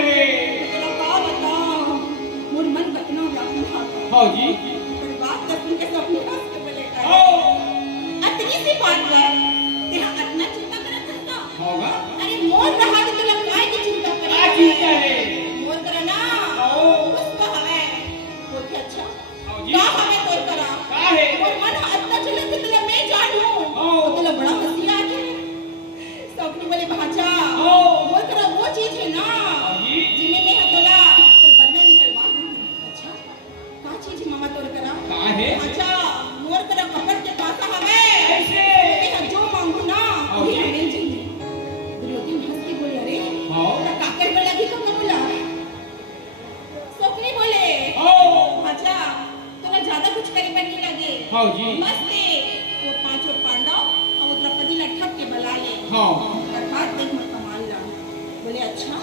रहे। तेरा का बताओ मोर मन कतना व्याकुल था। हाँ जी। पर बात तो सुन के सब हंस के बोले का हाँ। अतनी सी बात पर तेरा इतना चिंता करत है का? होगा। अरे मोर रहा तो तुला काय की चिंता करे? क्या चिंता है? मोर करा ना आओ। उसका हवे बोलते अच्छा हाँ जी। का हवे तोर करा का है? मोर मन इतना चले कि तुला मैं जानू हाँ। तो तुला बड़ा हंसी आ जाए। सपनी बोले भाचा हाँ। मोर करा वो चीज है ना हाँ जी। जिन्हें मैं हतोला तेरे बदला निकलवा दूं। अच्छा का चीज है मामा तोर करा? का है? अच्छा मोर करा कपट के पासा हवे ऐसे। मैं जो मांगू ना हाँ वही जी। मिल जाएगी। दुर्योधन हंस के बोले अरे हाँ। काकर में लगी कब बोला? स्वप्नी बोले हाँ। अच्छा तोला ज्यादा कुछ करे पर नहीं लगे। हाँ जी। मस्त है वो पांचों पांडव और द्रौपदी ने ठग के बुला ले। हाँ। पर बात देख मत कमाल ला। बोले अच्छा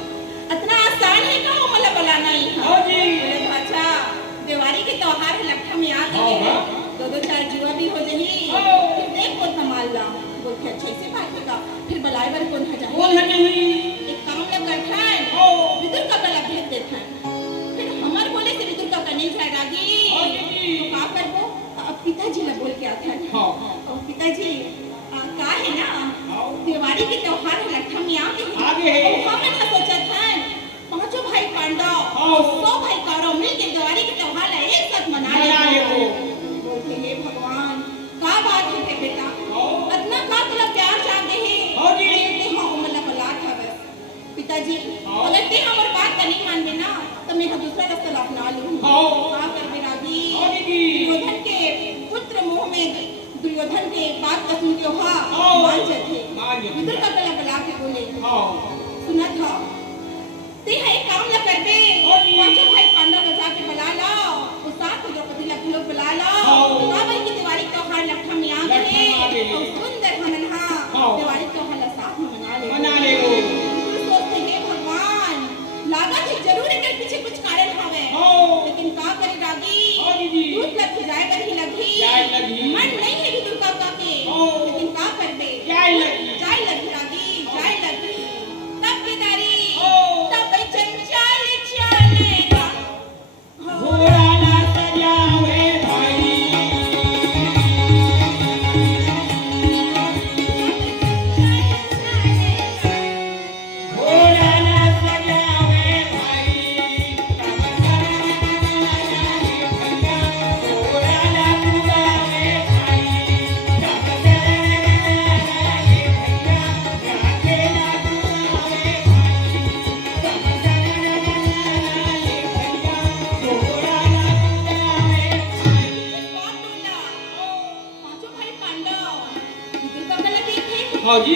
इतना आसान है का वो मला बुलाना ही है? हाँ जी। बोले भाचा दिवाली के त्योहार है लट्ठा में आ गए हाँ। दो दो चार जुआ भी हो जाही हाँ। फिर देख वो कमाल ला। बोलते अच्छा ऐसे बात है का फिर बुलाए बर कौन है जाए? कौन है नहीं? एक काम लग करता है हाँ। विदुर का गला भेज देता है। फिर हमार बोले से विदुर का कन्या जाएगी हाँ जी। तो का करबो? अब पिताजी ला बोल के आता है। हाँ। और पिताजी का है ना हाँ। दिवाली के त्योहार है लट्ठा में आ गए आगे है। हमने ना सोचा था पांचों भाई पांडव हाँ। 100 भाई कौरव मिल के दिवाली के त्योहार ला एक साथ मना ले बोलते हे भगवान का बात है बेटा हाँ। इतना का तुला प्यार जागे है? हाँ जी। कहते हाँ मला बलात हवे पिताजी हाँ। अगर ते हमर बात का नहीं मानबे ना तो मैं दूसरा रास्ता अपना लूं। हाँ। का करबे रागी? हाँ दीदी। दुर्योधन के पुत्र मुंह में दुर्योधन के बात का सुन के हाँ हाँ। मान जाते मान जाते। विदुर का गला बला के बोले हाँ। सुना था ते है एक काम ला कर दे हाँ जी। पांचों भाई पांडव को जाके बुला लाओ उस साथ को द्रौपदी ला लोग बुला लाओ हाँ। का भाई की दिवाली त्योहार लट्ठा में आ लट्ठा में आ गए गए। और सुंदर हनन हाँ। दिवाली त्योहार ला साथ में मना ले मना ले वो। विदुर सोचते हे भगवान लागत है जरूर इनके पीछे कुछ कारण हवे हाँ। लेकिन का करे रागी हाँ दीदी। दूध लग जाए कर ही लगी जाए लगी। मन नहीं है विदुर का के हाँ। लेकिन का कर दे जाए लगी। जाए लगी रागी जाए लगी तब की तारी हाँ। तब चंचल चलेगा घोड़ा ना सजावे भाई। घोड़ा ना सजावे भाई। घोड़ा ना कुदावे भाई। पांचों भाई पांडव विदुर का गला देखे हाँ जी।